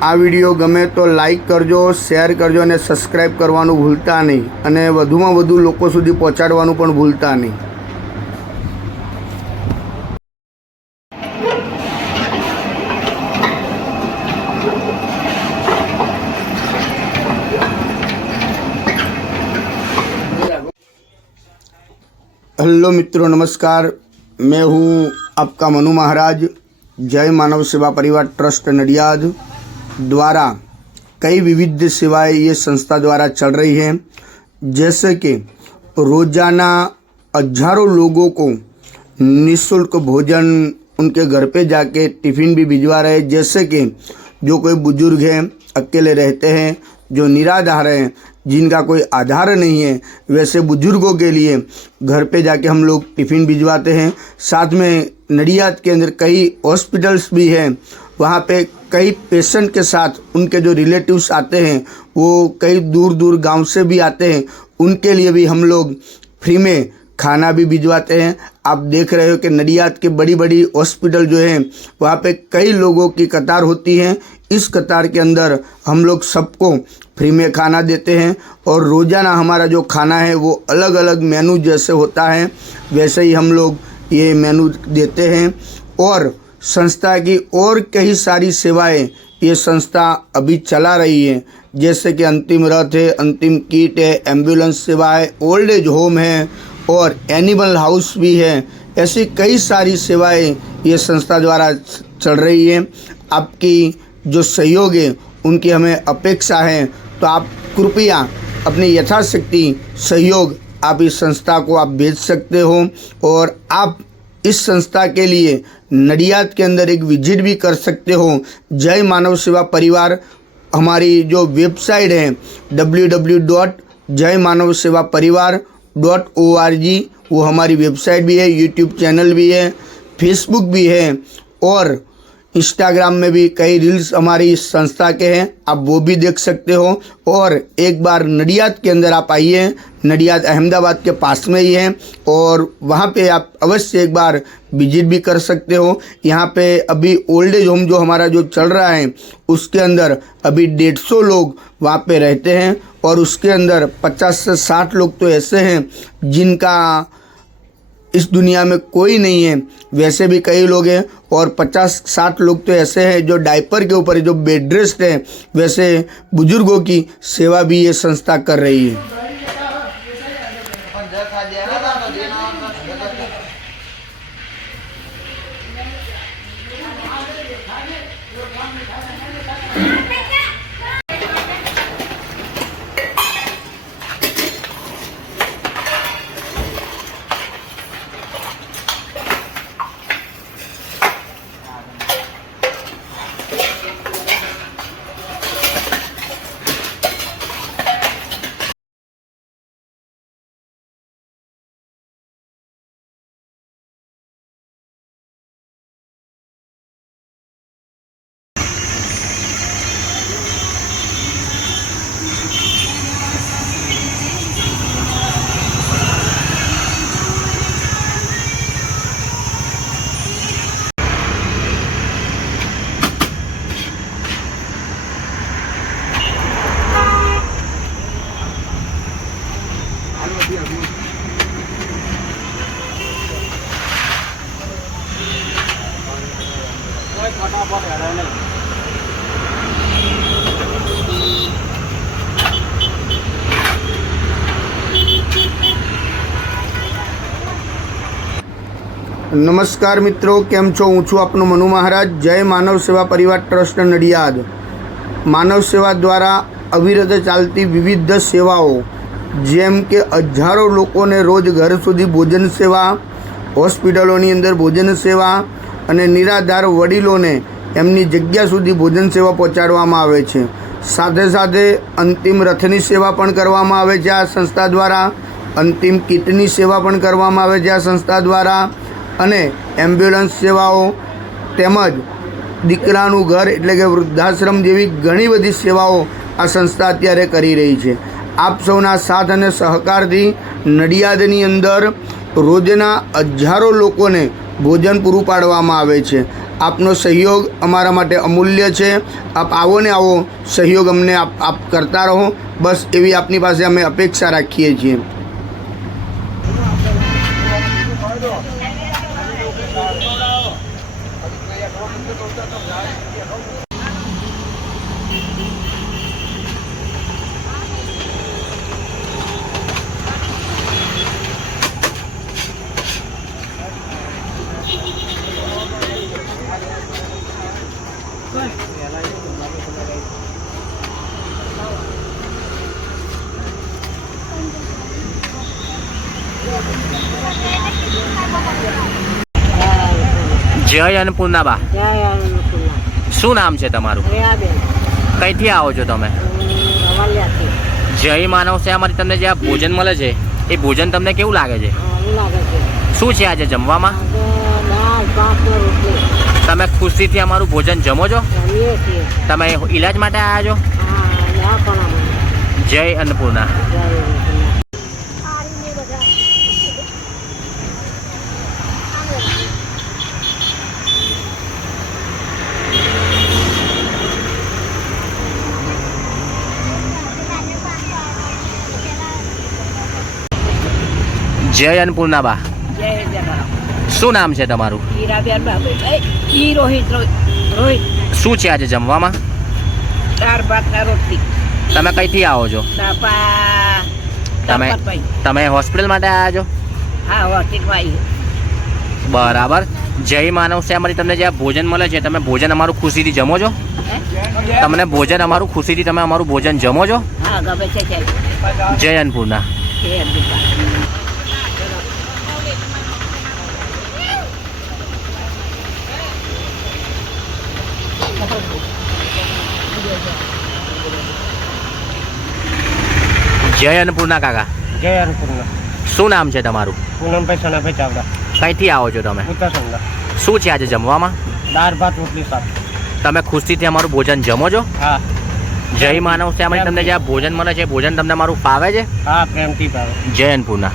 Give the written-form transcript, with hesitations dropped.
आ video गमे तो like करजो, शेर करजो और सब्सक्राइब करवानुं भूलता नहीं और वधुमां वधु लोको सुधी पहोंचाडवानुं पण भूलता नहीं। हेलो मित्रों, नमस्कार। मैं हूँ आपका मनु महाराज। जय मानव सेवा परिवार ट्रस्ट नडियाद द्वारा कई विविध सेवाएं ये संस्था द्वारा चल रही हैं, जैसे कि रोज़ाना हजारों लोगों को निःशुल्क भोजन उनके घर पे जाके टिफ़िन भी भिजवा रहे हैं। जैसे कि जो कोई बुजुर्ग हैं, अकेले रहते हैं, जो निराधार हैं, जिनका कोई आधार नहीं है, वैसे बुजुर्गों के लिए घर पे जाके हम लोग टिफ़िन भिजवाते हैं। साथ में नडियाद के अंदर कई हॉस्पिटल्स भी हैं, वहाँ पे कई पेशेंट के साथ उनके जो रिलेटिव्स आते हैं, वो कई दूर दूर गांव से भी आते हैं, उनके लिए भी हम लोग फ्री में खाना भी भिजवाते हैं। आप देख रहे हो कि नडियाद के बड़ी बड़ी हॉस्पिटल जो हैं, वहाँ पे कई लोगों की कतार होती है। इस कतार के अंदर हम लोग सबको फ्री में खाना देते हैं और रोज़ाना हमारा जो खाना है वो अलग अलग मेनू जैसे होता है वैसे ही हम लोग ये मेनू देते हैं। और संस्था की और कई सारी सेवाएं ये संस्था अभी चला रही है, जैसे कि अंतिम रथ है, अंतिम किट है, एम्बुलेंस सेवा है, ओल्ड एज होम है और एनिमल हाउस भी है। ऐसी कई सारी सेवाएं ये संस्था द्वारा चल रही है। आपकी जो सहयोग है उनकी हमें अपेक्षा है, तो आप कृपया अपनी यथाशक्ति सहयोग आप इस संस्था को आप भेज सकते हो और आप इस संस्था के लिए नडियाद के अंदर एक विजिट भी कर सकते हो। जय मानव सेवा परिवार हमारी जो वेबसाइट है www.jaymanavsevaparivar.org, वो हमारी वेबसाइट भी है, यूट्यूब चैनल भी है, फेसबुक भी है और इंस्टाग्राम में भी कई रील्स हमारी इस संस्था के हैं, आप वो भी देख सकते हो। और एक बार नडियाद के अंदर आप आइए, नडियाद अहमदाबाद के पास में ही है और वहाँ पे आप अवश्य एक बार विजिट भी कर सकते हो। यहाँ पे अभी ओल्ड एज होम जो हमारा जो चल रहा है उसके अंदर अभी 150 लोग वहाँ पे रहते हैं और उसके अंदर 50 से 60 लोग तो ऐसे हैं जिनका इस दुनिया में कोई नहीं है, वैसे भी कई लोग हैं और 50-60 लोग तो ऐसे हैं जो डायपर के ऊपर जो बेड रेस्ट है, वैसे बुजुर्गों की सेवा भी ये संस्था कर रही है। नमस्कार मित्रों, केम छो? हूँ छूँ आपनो मनु महाराज। जय मानव सेवा परिवार ट्रस्ट नडियाद। मानव सेवा द्वारा अविरत चालती विविध सेवाओं जेम के हजारों लोकोने रोज घर सुधी भोजन सेवा, हॉस्पिटलोनी अंदर भोजन सेवा अने निराधार वडीलोने एमनी जग्या सुधी भोजन सेवा पहोंचाडवामां आवे छे। साथे साथे अंतिम रथनी सेवा पण करवामां आवे छे आ संस्था द्वारा, अंतिम किटनी सेवा पण करवामां आवे छे आ संस्था द्वारा अने एम्ब्युलन्स सेवाओं તેમજ દીકરાનું ઘર એટલે કે વૃદ્ધાશ્રમ જેવી ઘણી બધી સેવાઓ આ સંસ્થા અત્યારે કરી રહી છે। આપ સૌના સાથ અને સહકારથી નડિયાદની અંદર રોજના હજારો લોકોને ભોજન પૂરું પાડવામાં આવે છે। આપનો સહયોગ અમારા માટે અમૂલ્ય છે. આપ આવો ને આવો સહયોગ અમને આપ કરતા રહો, બસ એવી આપની પાસે અમે અપેક્ષા રાખીએ છીએ. જય અન્નપૂર્ણા બા, શું નામ છે તમારું? કઈથી આવો છો તમે? જય માનવ સેવામાંથી તમને જે આ ભોજન મળે છે એ ભોજન તમને કેવું લાગે છે? શું છે આજે જમવામાં? તમે ખુશીથી અમારું ભોજન જમો છો? તમે ઈલાજ માટે આવ્યા છો? જય અન્નપૂર્ણા. જય અન્નપૂર્ણા બા, શું નામ છે તમારું? શું છે આજે જમવામાં? દાળ ભાત ના રોટલી. તમે કઈથી આવો છો? તમે હોસ્પિટલ માટે આવ્યા છો? હા, હોસ્પિટલમાં આવી. બરાબર. જય માનવ સેવામાંથી તમને જે આ ભોજન મળે છે તમે ભોજન અમારું ખુશીથી જમો છો? તમને ભોજન અમારું ખુશીથી તમે અમારું ભોજન જમો છો? હા, ગમે છે. જય અન્નપૂર્ણા. જય અન્નપૂર્ણા કાકા. જય અન્નપૂર્ણા. શું નામ છે તમારું? પૂનમભાઈ સનાભાઈ ચાવડા. કઈથી આવો છો તમે? ઉત્તરસંગા. શું છે આજે જમવામાં? દાળ ભાત રોટલી શાક. તમે ખુશીથી અમારું ભોજન જમો છો? હા. જય માનવ સેવામાંથી તમને જે આ ભોજન મળે છે ભોજન તમને મારું ફાવે છે? હા, પ્રેમથી ભાવે. જય અન્નપૂર્ણા.